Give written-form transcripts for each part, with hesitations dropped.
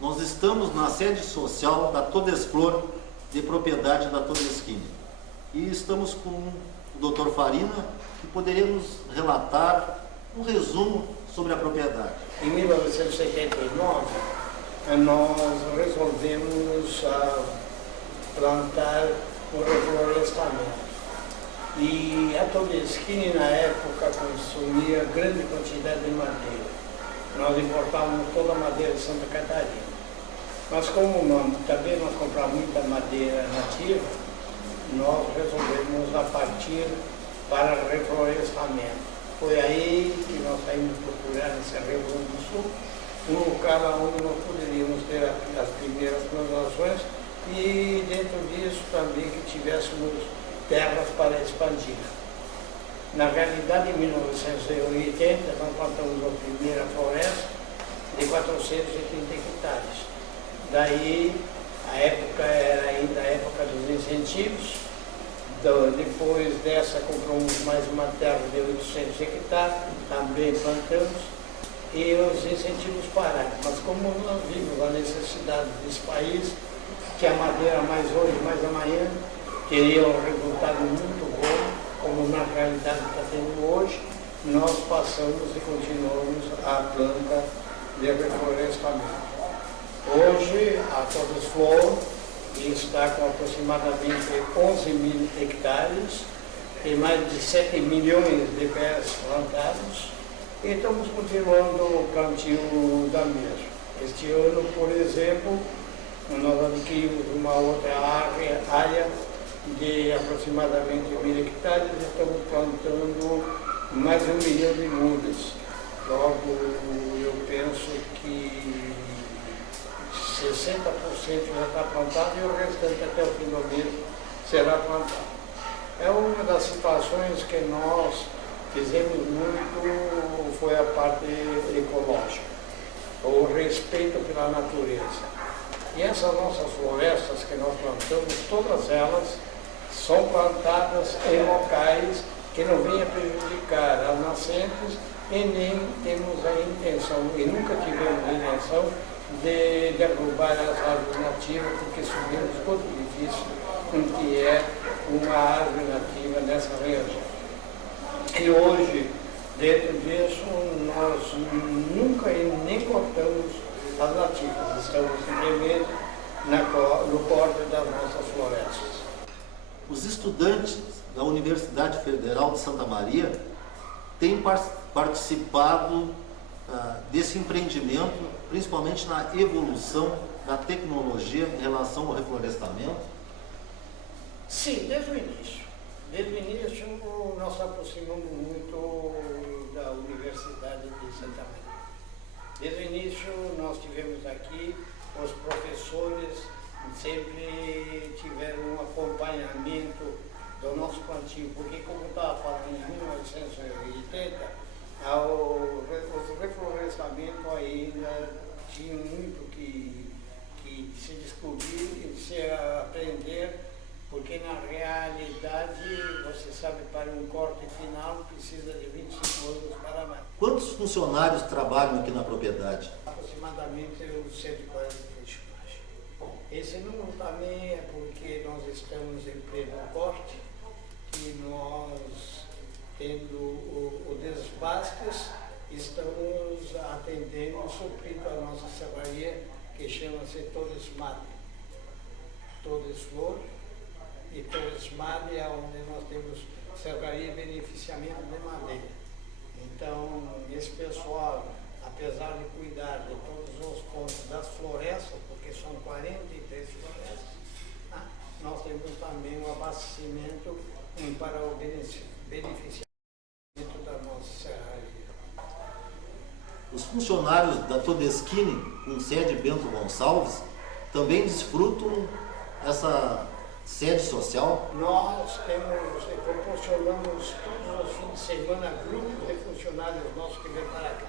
Nós estamos na sede social da Todesflor, de propriedade da Todeskine. E estamos com o Dr. Farina, que poderia nos relatar um resumo sobre a propriedade. Em 1979, nós resolvemos plantar o reflorestamento. E a Todeskine, na época, consumia grande quantidade de madeira. Nós importávamos toda a madeira de Santa Catarina. Mas como também nós comprávamos muita madeira nativa, nós resolvemos partir para reflorestamento. Foi aí que nós saímos procurar nesse Rio Grande do Sul, um lugar onde nós poderíamos ter as primeiras plantações e dentro disso também que tivéssemos terras para expandir. Na realidade, em 1980, nós plantamos a primeira floresta de 430 hectares. Daí, a época era ainda a época dos incentivos. Depois dessa, compramos mais uma terra de 800 hectares, também plantamos, e os incentivos pararam. Mas como nós vimos a necessidade desse país, que a madeira mais hoje, mais amanhã, teria um resultado muito bom, como na realidade está tendo hoje, nós passamos e continuamos a planta de reflorestamento. Hoje, a Todesflor está com aproximadamente 11 mil hectares, tem mais de 7 milhões de pés plantados e estamos continuando o plantio da mesma. Este ano, por exemplo, nós adquirimos uma outra área de aproximadamente 1.000 hectares e estamos plantando mais de 1 milhão de mudas. Logo, eu penso que 60% já está plantado e o restante até o fim do mês será plantado. É uma das situações que nós fizemos muito, foi a parte ecológica, o respeito pela natureza. E essas nossas florestas que nós plantamos, todas elas são plantadas em locais que não venham prejudicar as nascentes e nem temos a intenção, e nunca tivemos a intenção, de derrubar as árvores nativas, porque sabemos quanto difícil que é uma árvore nativa nessa região. E hoje, dentro disso, nós nunca nem cortamos as nativas, estamos simplesmente no corte das nossas florestas. Os estudantes da Universidade Federal de Santa Maria têm participado desse empreendimento, principalmente na evolução da tecnologia em relação ao reflorestamento? Sim, desde o início. Desde o início, nós nos aproximamos muito da Universidade de Santa Maria. Desde o início, nós tivemos aqui, os professores sempre tiveram um acompanhamento do nosso plantio, porque, como eu estava falando, em 1980, os reflorestamentos ainda tinham muito que se descobrir e se aprender, porque na realidade, você sabe, para um corte final precisa de 25 anos para mais. Quantos funcionários trabalham aqui na propriedade? Aproximadamente uns 140 funcionários. Esse número também é porque nós estamos em pleno corte, que nós tendo o Desbasques, estamos atendendo, suprindo a nossa serraria, que chama-se Torres Made. Torres Flor e Torres Made é onde nós temos serraria e beneficiamento de madeira. Então, esse pessoal, apesar de cuidar de todos os pontos das florestas, porque são 43 florestas, nós temos também um abastecimento para o beneficiamento da nossa serraria. Os funcionários da Todeschini, com sede Bento Gonçalves, também desfrutam essa sede social? Nós proporcionamos todos os fins de semana grupos de funcionários nossos que vêm para cá.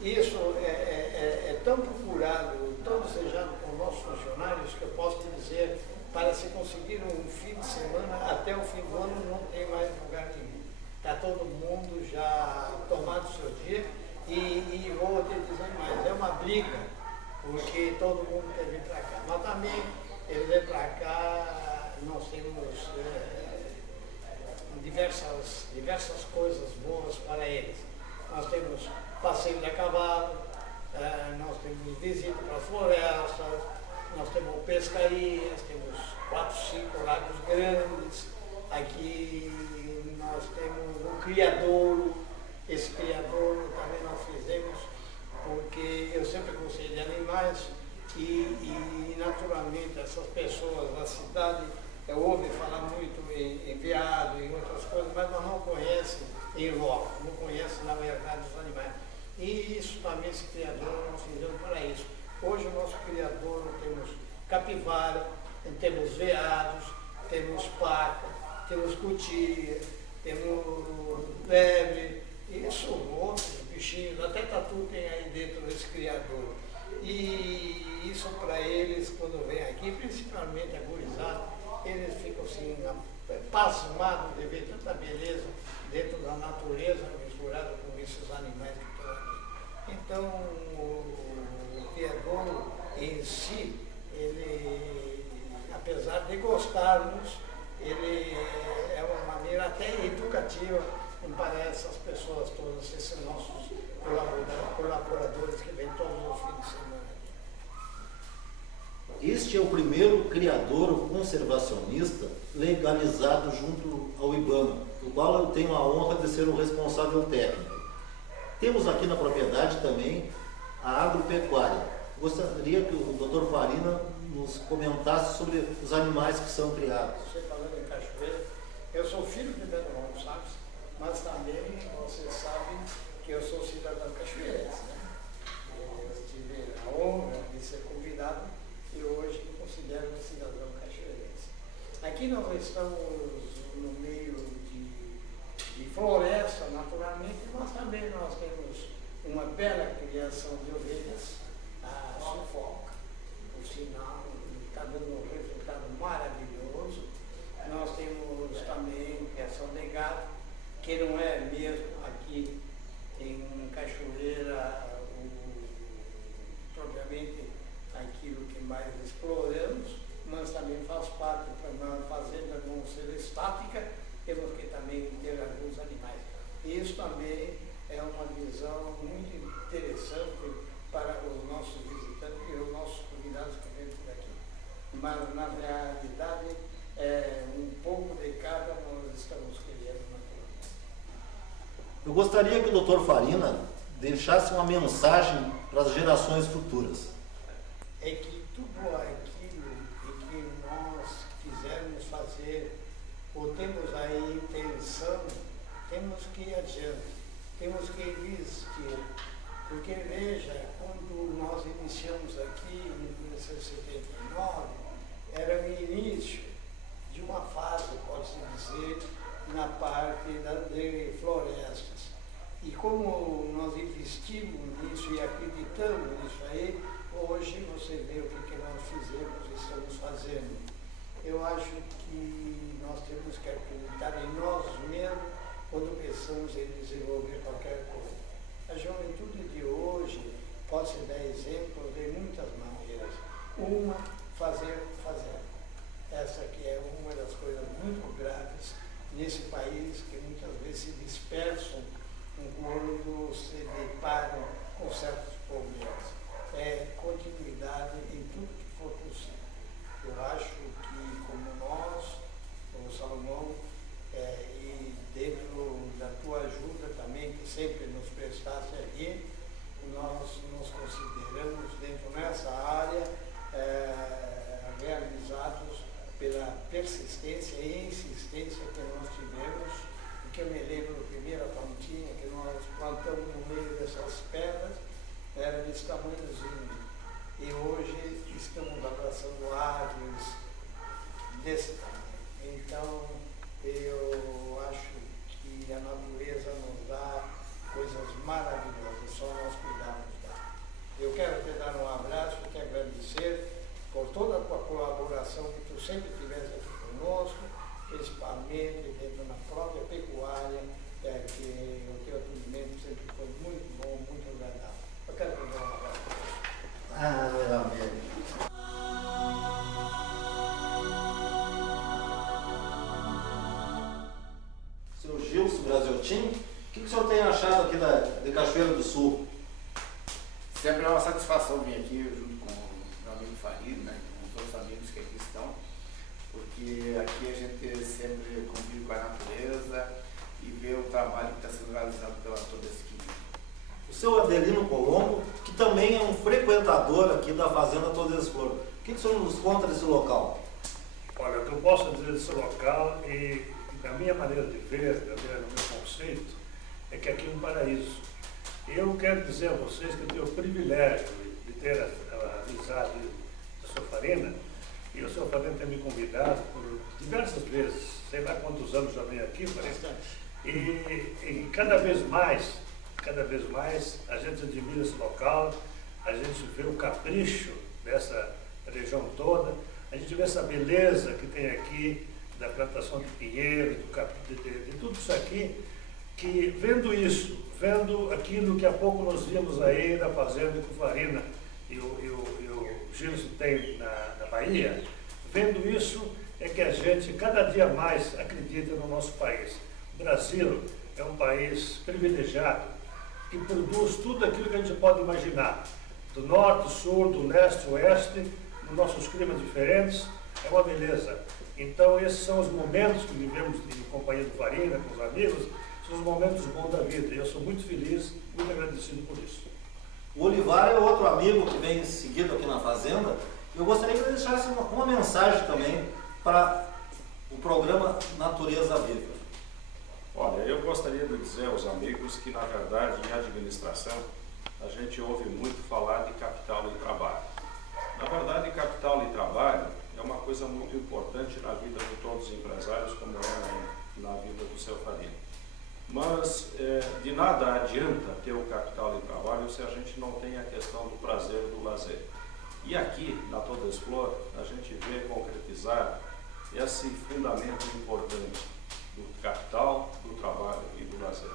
Isso é tão procurado, tão desejado por nossos funcionários, que eu posso te dizer, para se conseguir um fim de semana, até o fim do ano não tem mais lugar nenhum. Está todo mundo já tomado o seu dia e vou te dizer mais, é uma briga, porque todo mundo quer vir para cá. Mas também, ele vem para cá, nós temos diversas coisas boas para eles. Nós temos passeio de cavalo, nós temos visita para florestas, nós temos pescarias, temos 4, 5 lagos grandes. Aqui nós temos um criadouro. Esse criadouro também nós fizemos porque eu sempre gostei de animais e naturalmente essas pessoas da cidade ouvem falar muito em veado e em outras coisas, mas não conhecem em loco, não conhecem na verdade os animais. E isso também, esse criador, nós fizemos para isso. Hoje o nosso criador temos capivara, temos veados, temos paca, temos cutia, temos lebre, isso, outros bichinhos, até tatu tem aí dentro desse criador. E isso para eles, quando vem aqui, principalmente a gurizada, eles ficam assim, pasmados de ver tanta beleza dentro da natureza, misturada com esses animais que estão aqui. Então, o criador em si, ele, apesar de gostarmos, ele é uma maneira até educativa para essas pessoas todas, esses nossos colaboradores que vêm todos os fins de semana. Este é o primeiro criadouro conservacionista legalizado junto ao IBAMA, do qual eu tenho a honra de ser o responsável técnico. Temos aqui na propriedade também a agropecuária. Gostaria que o Dr. Farina nos comentasse sobre os animais que são criados. Você falando em cachoeira, eu sou filho de Bento Gonçalves, mas também você sabe que eu sou cidadão cachoeirense, né? Eu tive a honra de ser convidado e hoje me considero um cidadão cachoeirense. Aqui nós estamos no meio de floresta, naturalmente, mas também nós temos uma bela criação de ovelhas, a sufoca, por sinal, está dando um resultado maravilhoso. Nós temos também criação de gado, que não é mesmo aqui em Cachoeira, propriamente aquilo que mais exploramos, mas também faz parte para uma fazenda não ser estática, temos que também ter alguns animais. Isso também é uma visão muito interessante para os nossos visitantes e os nossos convidados que vêm por aqui. Mas, na realidade, um pouco de cada nós estamos querendo naturalmente. Eu gostaria que o Dr. Farina deixasse uma mensagem para as gerações futuras. É que tudo aquilo que nós quisermos fazer, ou temos a intenção, temos que ir adiante, temos que investir. Porque veja, quando nós iniciamos aqui em 1979, era o início de uma fase, pode-se dizer, na parte de florestas. E como nós investimos nisso e acreditamos nisso aí, hoje você vê o que nós fizemos e estamos fazendo. Eu acho que nós temos que acreditar em nós mesmos quando pensamos em desenvolver qualquer coisa. A juventude de hoje pode se dar exemplo de muitas maneiras. Uma, fazer. Essa que é uma das coisas muito graves nesse país, que muitas persistência e insistência que nós tivemos, porque eu me lembro da primeira plantinha que nós plantamos no meio dessas pedras, era desse tamanhozinho. E hoje estamos abraçando árvores desse tamanho. Então, eu acho que a natureza nos dá coisas maravilhosas, só nós cuidarmos dela. Eu quero te dar um abraço e te agradecer por toda a tua colaboração que tu sempre tivesse aqui conosco, principalmente dentro da própria pecuária, que o teu atendimento sempre foi muito bom, muito agradável. Eu quero te dar um abraço. Ah, amém. Seu Gilson Brasiltin, o que o senhor tem achado aqui de Cachoeira do Sul? Sempre é uma satisfação vir aqui junto com o meu amigo Farina, né, com todos os amigos que aqui estão, porque aqui a gente sempre convive com a natureza e vê o trabalho que está sendo realizado pela Todeskine. O seu Adelino Colombo, que também é um frequentador aqui da Fazenda Todesflor. O que o senhor nos conta desse local? Olha, o que eu posso dizer desse local e da minha maneira de ver, no meu conceito, é que aqui é um paraíso. Eu quero dizer a vocês que eu tenho o privilégio de ter a amizade do Sr. Farina, e o Sr. Farina tem me convidado por diversas vezes, sei lá quantos anos já venho aqui, e cada vez mais a gente admira esse local, a gente vê o capricho dessa região toda, a gente vê essa beleza que tem aqui, da plantação de pinheiro, de tudo isso aqui, que vendo aquilo que há pouco nós vimos aí da fazenda que o Farina e o Gilson tem na Bahia, vendo isso é que a gente cada dia mais acredita no nosso país. O Brasil é um país privilegiado, que produz tudo aquilo que a gente pode imaginar, do norte, sul, do leste, oeste, nos nossos climas diferentes, é uma beleza. Então esses são os momentos que vivemos em companhia do Farina, com os amigos, são os momentos bons da vida, e eu sou muito feliz, muito agradecido por isso. O Olivar é outro amigo que vem seguido aqui na Fazenda. Eu gostaria que ele deixasse uma mensagem também para o programa Natureza Viva. Olha, eu gostaria de dizer aos amigos que, na verdade, em administração, a gente ouve muito falar de capital e trabalho. Na verdade, capital e trabalho é uma coisa muito importante na vida de todos os empresários, como é na vida do seu Farina. Mas de nada adianta ter o capital e trabalho se a gente não tem a questão do prazer, do lazer. E aqui, na Todesflor, a gente vê concretizar esse fundamento importante do capital, do trabalho e do lazer.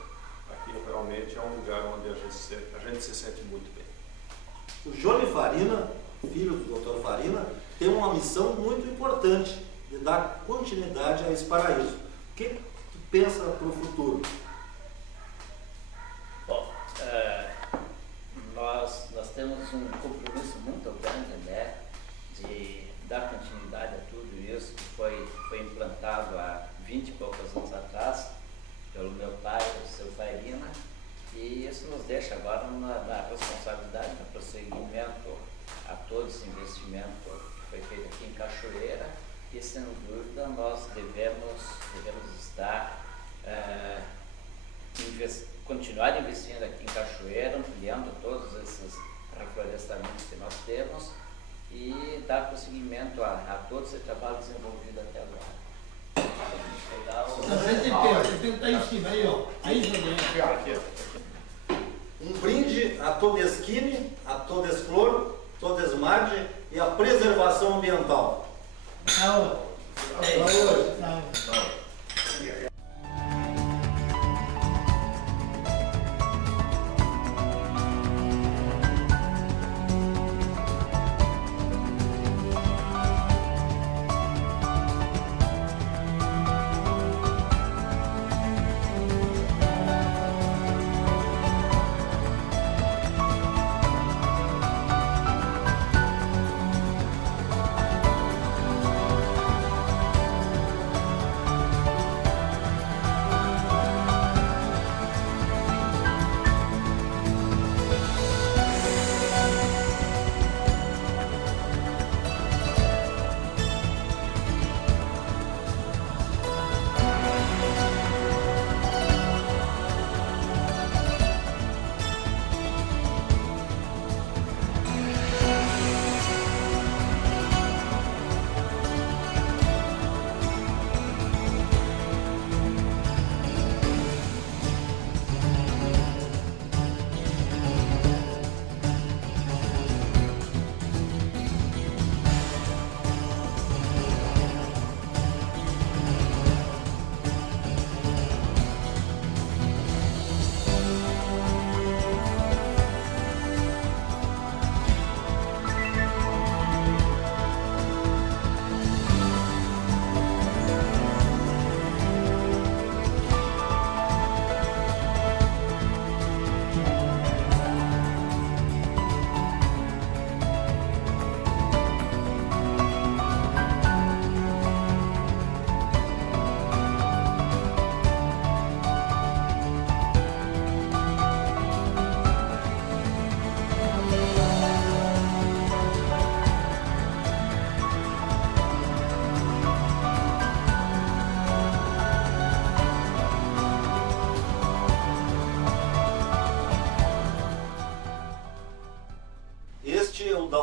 Aqui realmente é um lugar onde a gente se sente muito bem. O Johnny Farina, filho do Dr. Farina, tem uma missão muito importante de dar continuidade a esse paraíso. O que tu pensa para o futuro? Bom, nós temos um compromisso muito grande, né, de dar continuidade a tudo isso que foi implantado há 20 e poucos anos atrás pelo meu pai, o seu Farina, e isso nos deixa agora na responsabilidade, no prosseguimento a todo esse investimento que foi feito aqui em Cachoeira, e sem dúvida nós devemos estar continuar investindo aqui em Cachoeira, ampliando todos esses reflorestamentos que nós temos e dar prosseguimento a todo esse trabalho desenvolvido até agora. Tenta em cima aí, ó. Aí, Aqui, Um brinde a Todeskine, a Todesflor, Todesmad e a preservação ambiental. Saúde.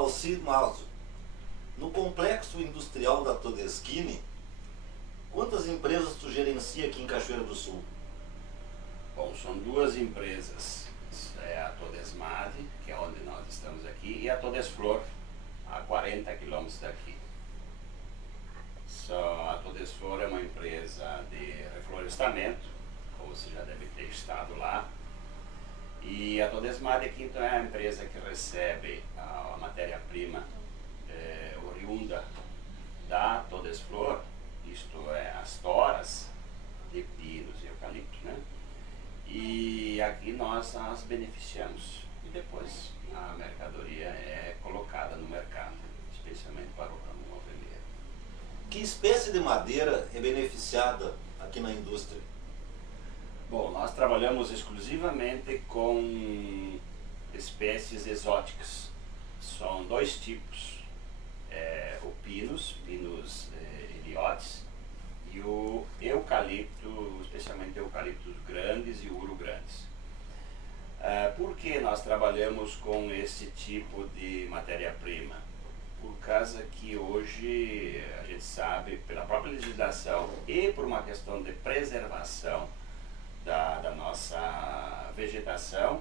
Valci Mazo, no complexo industrial da Todeschini, quantas empresas tu gerencia aqui em Cachoeira do Sul? Bom, são duas empresas, é a Todesmade, que é onde nós estamos aqui, e a Todesflor, a 40 quilômetros daqui. A Todesflor é uma empresa de reflorestamento, como você já deve ter estado lá, e a Todesmade aqui então é a empresa que recebe a matéria-prima oriunda da Todesflor, isto é, as toras de pinos e eucalipto, né? E aqui nós as beneficiamos e depois a mercadoria é colocada no mercado, especialmente para o ramo moveleiro. Que espécie de madeira é beneficiada aqui na indústria? Bom, nós trabalhamos exclusivamente com espécies exóticas. São dois tipos, o pinos iliotes, e o eucalipto, especialmente eucaliptos grandes e uro grandes. Por que nós trabalhamos com esse tipo de matéria-prima? Por causa que hoje a gente sabe, pela própria legislação e por uma questão de preservação da nossa vegetação,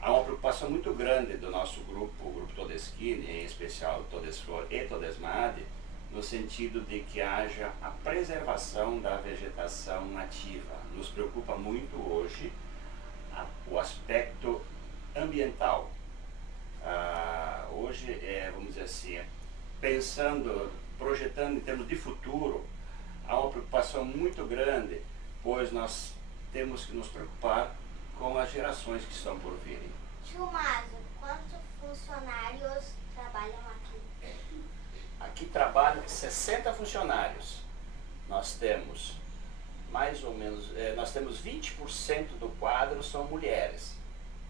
há uma preocupação muito grande do nosso grupo, o Grupo Todeschini, em especial Todesflor e Todesmade, no sentido de que haja a preservação da vegetação nativa. Nos preocupa muito hoje o aspecto ambiental. Hoje, vamos dizer assim, projetando em termos de futuro, há uma preocupação muito grande, pois nós temos que nos preocupar com as gerações que estão por virem. Tio Mazo, quantos funcionários trabalham aqui? Aqui trabalham 60 funcionários. Nós temos mais ou menos, nós temos 20% do quadro são mulheres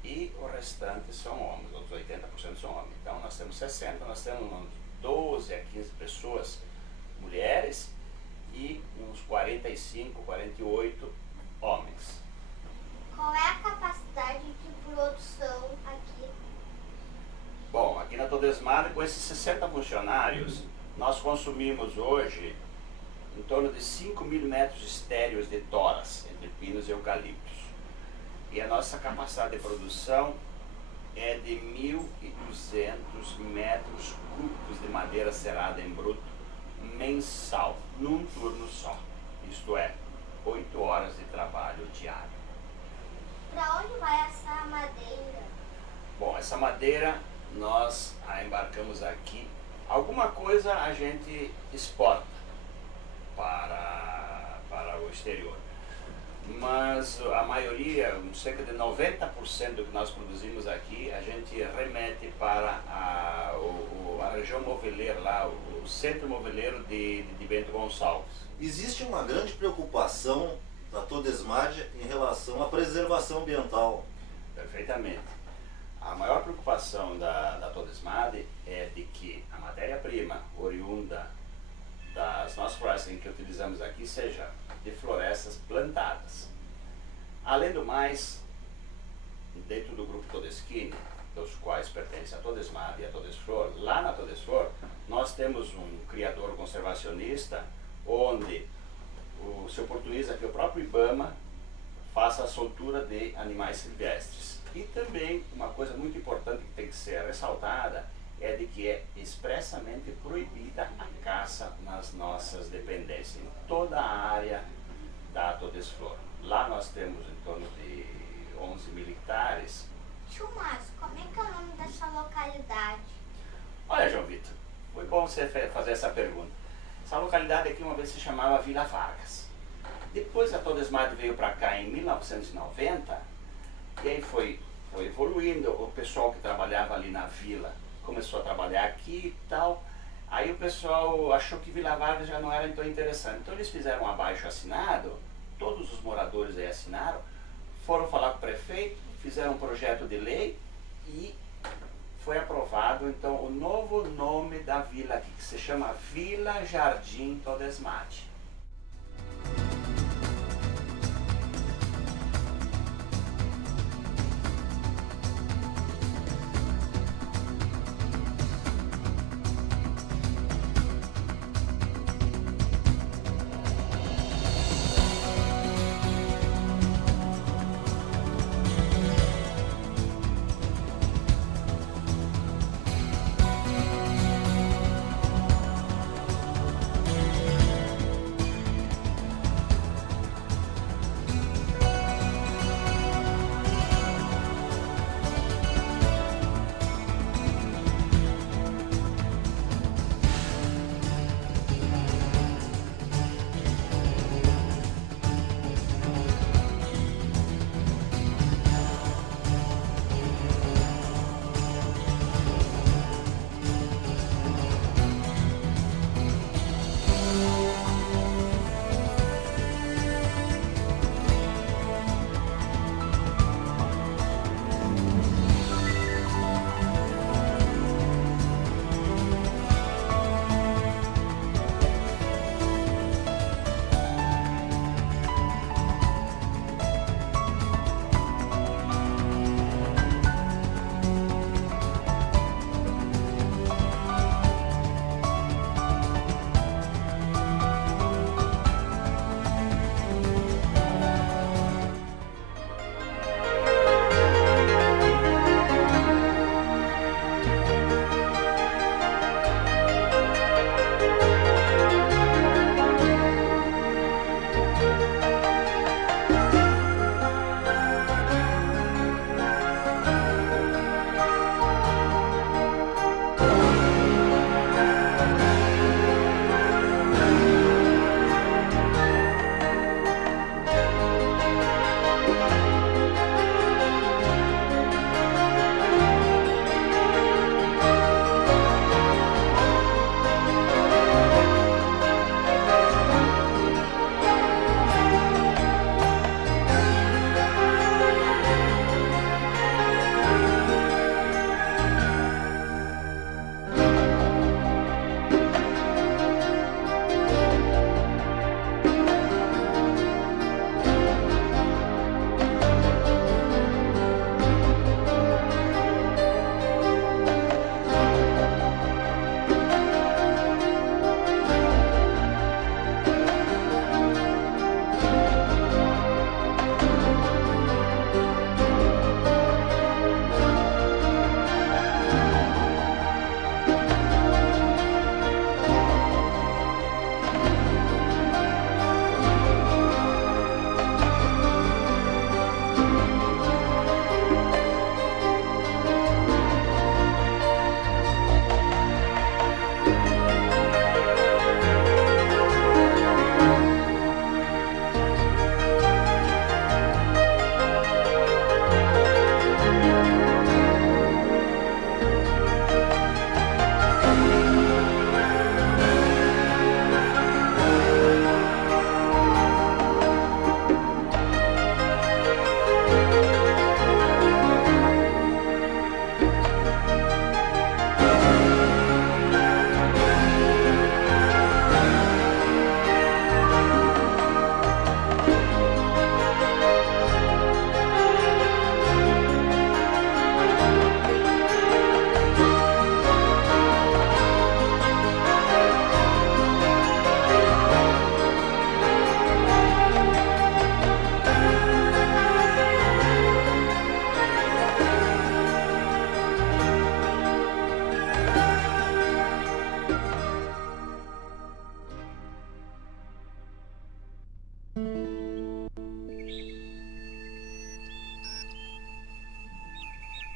e o restante são homens, os 80% são homens. Então nós temos 60, nós temos uns 12 a 15 pessoas mulheres e uns 45, 48 homens. Qual é a capacidade de produção aqui? Bom, aqui na Todesmade, com esses 60 funcionários, nós consumimos hoje em torno de 5.000 metros estéreos de toras, entre pinos e eucaliptos. E a nossa capacidade de produção é de 1.200 metros cúbicos de madeira cerada em bruto mensal, num turno só. Isto é, 8 horas de trabalho diário. Para onde vai essa madeira? Bom, essa madeira nós a embarcamos aqui. Alguma coisa a gente exporta para o exterior. Mas a maioria, cerca de 90% do que nós produzimos aqui, a gente remete para a região moveleira lá, o centro moveleiro de Bento Gonçalves. Existe uma grande preocupação da Todesmade em relação à preservação ambiental. Perfeitamente. A maior preocupação da Todesmade é de que a matéria-prima oriunda das nossas florestas que utilizamos aqui seja de florestas plantadas. Além do mais, dentro do grupo Todeschini, dos quais pertence a Todesmade e a Todesflor, lá na Todesflor nós temos um criador conservacionista onde se oportuniza que o próprio IBAMA faça a soltura de animais silvestres. E também uma coisa muito importante que tem que ser ressaltada é de que é expressamente proibida a caça nas nossas dependências, em toda a área da Todesflor. Lá nós temos em torno de 11 mil hectares. Tio Mazo, como é que é o nome dessa localidade? Olha, João Vitor, foi bom você fazer essa pergunta. Essa localidade aqui uma vez se chamava Vila Vargas. Depois a Todesmade veio para cá em 1990 e aí foi evoluindo. O pessoal que trabalhava ali na vila começou a trabalhar aqui e tal. Aí o pessoal achou que Vila Vargas já não era tão interessante. Então eles fizeram um abaixo-assinado, todos os moradores aí assinaram, foram falar com o prefeito, fizeram um projeto de lei e foi aprovado então o novo nome da vila aqui, que se chama Vila Jardim Todesmade.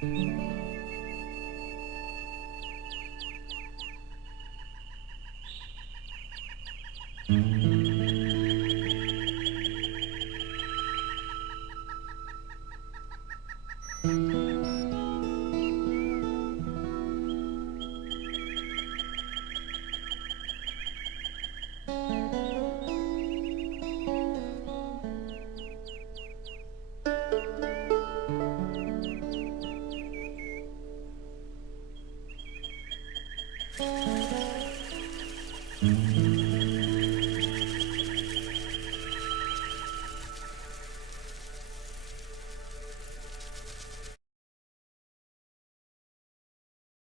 Mm-hmm.